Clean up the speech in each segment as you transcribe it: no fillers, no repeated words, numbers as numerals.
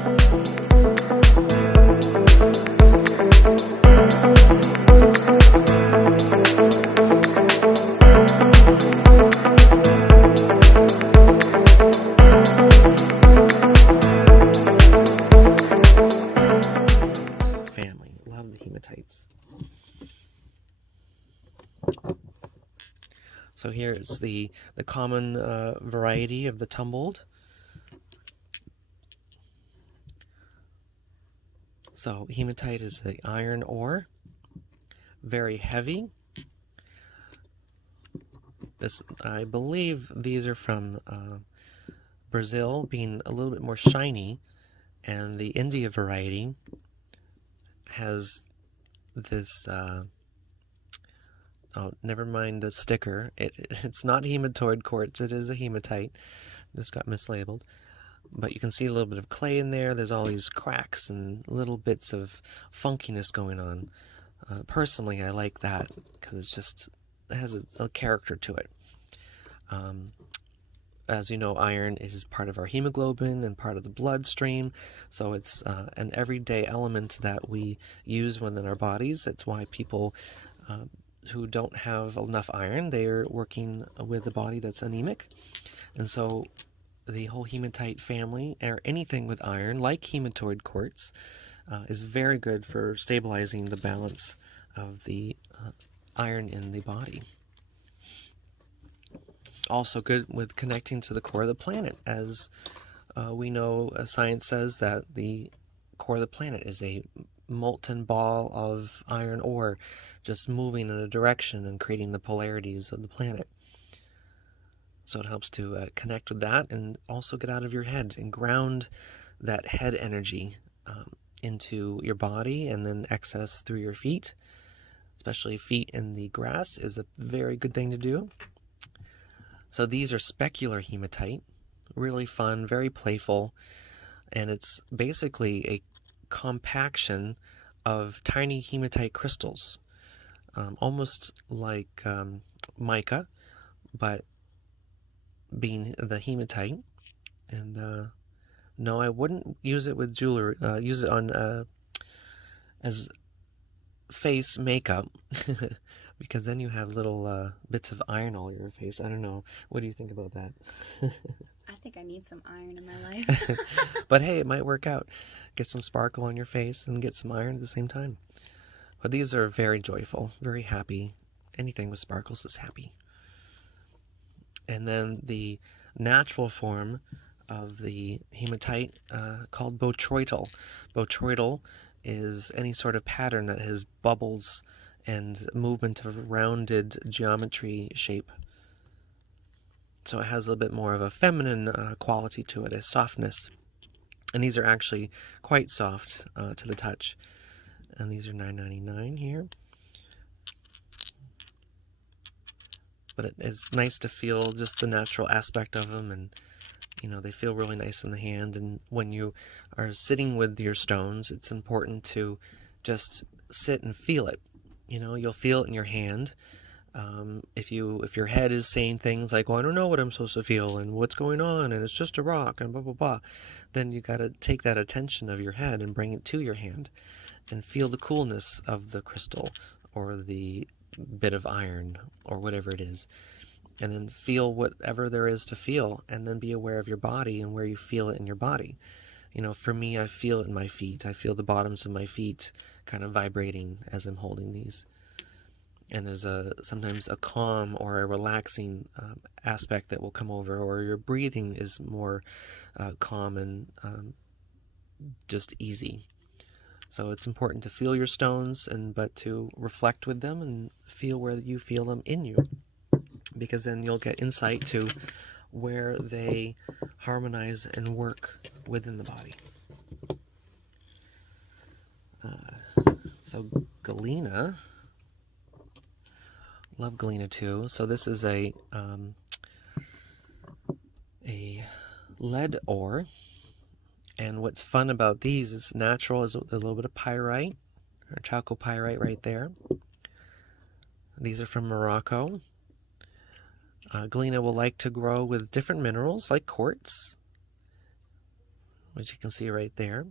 Family, love the hematites. So here's the common variety of the tumbled. So hematite is the iron ore, very heavy. This, I believe these are from Brazil, being a little bit more shiny, and the India variety has this oh, never mind the sticker. It's not hematoid quartz, it is a hematite. Just got mislabeled. But you can see a little bit of clay in there. There's all these cracks and little bits of funkiness going on. Personally, I like that because it has a character to it. As you know, iron is part of our hemoglobin and part of the bloodstream, so it's an everyday element that we use within our bodies. That's why people who don't have enough iron, they're working with a body that's anemic. And so the whole hematite family, or anything with iron, like hematoid quartz, is very good for stabilizing the balance of the iron in the body. Also good with connecting to the core of the planet, as we know, science says that the core of the planet is a molten ball of iron ore just moving in a direction and creating the polarities of the planet. So it helps to connect with that, and also get out of your head and ground that head energy into your body, and then access through your feet. Especially feet in the grass is a very good thing to do. So these are specular hematite, really fun, very playful, and it's basically a compaction of tiny hematite crystals, almost like mica, but being the hematite. And no, I wouldn't use it with jewelry. Use it on as face makeup. Because then you have little bits of iron all over your face. I don't know. What do you think about that? I think I need some iron in my life. But hey, it might work out. Get some sparkle on your face and get some iron at the same time. But these are very joyful, very happy. Anything with sparkles is happy. And then the natural form of the hematite called botryoidal. Botryoidal is any sort of pattern that has bubbles and movement of rounded geometry shape. So it has a little bit more of a feminine quality to it, a softness. And these are actually quite soft to the touch. And these are $9.99 here. But it's nice to feel just the natural aspect of them, and they feel really nice in the hand. And when you are sitting with your stones, it's important to just sit and feel it. You'll feel it in your hand. If your head is saying things like, well, I don't know what I'm supposed to feel and what's going on and it's just a rock and blah, blah, blah, then you got to take that attention of your head and bring it to your hand and feel the coolness of the crystal or the bit of iron or whatever it is. And then feel whatever there is to feel, and then be aware of your body and where you feel it in your body. For me, I feel it in my feet. I feel the bottoms of my feet kind of vibrating as I'm holding these. And there's sometimes a calm or a relaxing aspect that will come over, or your breathing is more calm and just easy. So it's important to feel your stones, but to reflect with them and feel where you feel them in you, because then you'll get insight to where they harmonize and work within the body. So Galena, love Galena too. So this is a lead ore, and what's fun about these is natural is a little bit of pyrite or chalcopyrite right there. These are from Morocco. Galena will like to grow with different minerals like quartz. which you can see right there.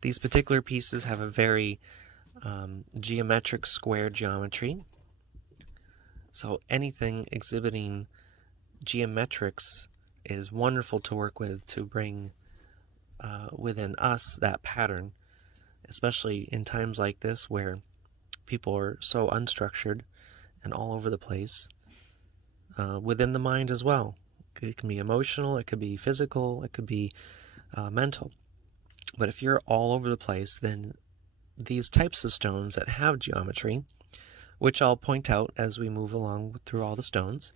These particular pieces have a very geometric square geometry. So anything exhibiting geometrics is wonderful to work with to bring within us that pattern, especially in times like this where people are so unstructured and all over the place, within the mind as well. It can be emotional, it could be physical, it could be mental. But if you're all over the place, then these types of stones that have geometry, which I'll point out as we move along through all the stones,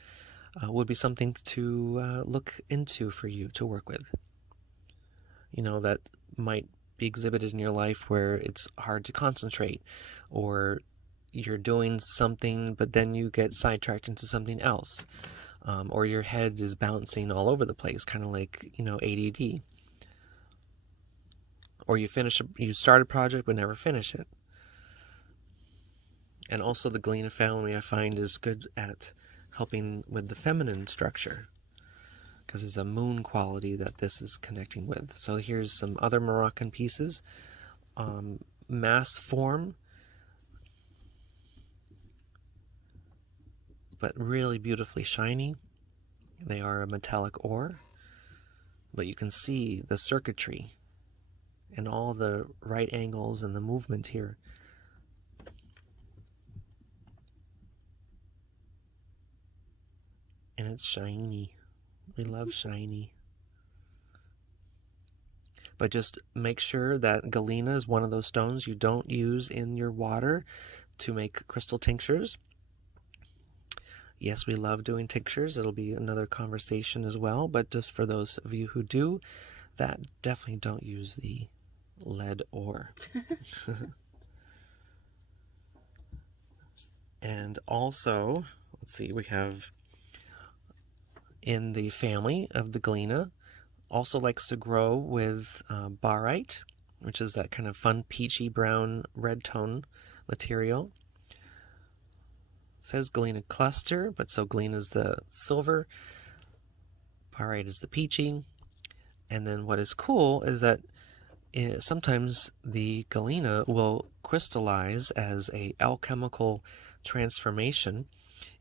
would be something to look into for you to work with. That might be exhibited in your life where it's hard to concentrate, or you're doing something but then you get sidetracked into something else, or your head is bouncing all over the place, kind of like ADD, or you start a project but never finish it. And also the Galena family, I find, is good at helping with the feminine structure, because there's a moon quality that this is connecting with. So here's some other Moroccan pieces. Mass form, but really beautifully shiny. They are a metallic ore, but you can see the circuitry and all the right angles and the movement here. And it's shiny. We love shiny. But just make sure that Galena is one of those stones you don't use in your water to make crystal tinctures. Yes, we love doing tinctures. It'll be another conversation as well. But just for those of you who do, that definitely don't use the lead ore. And also, let's see, we have in the family of the Galena, also likes to grow with barite, which is that kind of fun peachy brown red tone material. It says Galena cluster, but so Galena is the silver, barite is the peachy. And then what is cool is that sometimes the Galena will crystallize as a alchemical transformation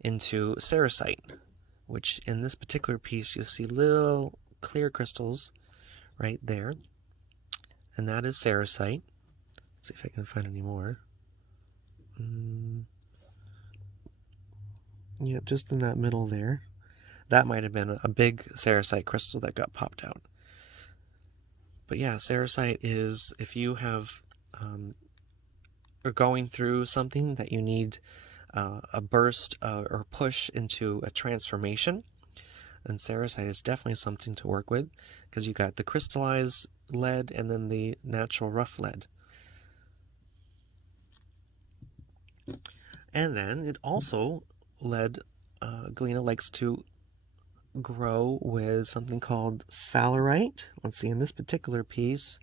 into cerussite, which in this particular piece you'll see little clear crystals right there, and that is cerussite. Let's see if I can find any more. Yep, just in that middle there. That might have been a big cerussite crystal that got popped out. But yeah, cerussite is, if you have are going through something that you need a burst or push into a transformation, then cerussite is definitely something to work with, because you got the crystallized lead and then the natural rough lead. And then it also Galena likes to grow with something called sphalerite. Let's see, in this particular piece,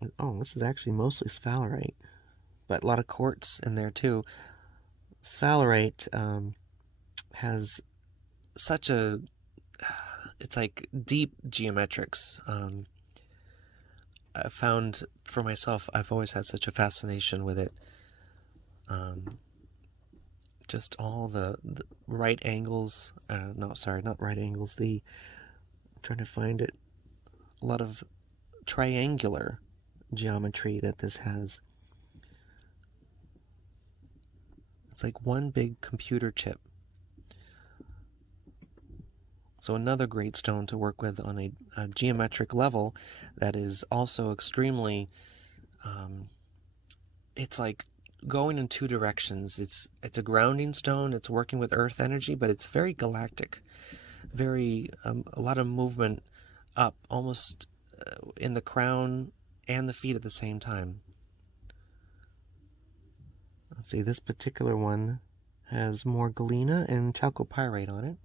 this is actually mostly sphalerite, but a lot of quartz in there too. Sphalerite has such it's like deep geometrics. I found for myself, I've always had such a fascination with it. Just all the right angles. No, sorry, not right angles. I'm trying to find it. A lot of triangular geometry that this has. It's like one big computer chip. So another great stone to work with on a geometric level that is also extremely, it's like going in two directions. It's a grounding stone. It's working with earth energy, but it's very galactic. Very, a lot of movement up, almost in the crown and the feet at the same time. Let's see, this particular one has more galena and chalcopyrite on it.